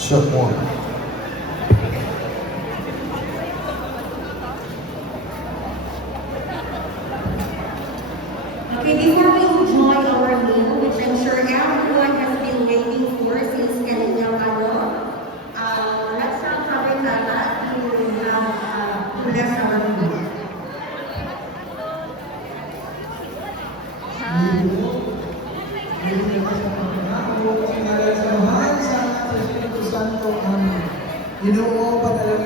Shot one. Okay, before we enjoy our meal, which I'm sure everyone has been waiting for since kanina let's not cover that to bless our meal. Ginoo, padala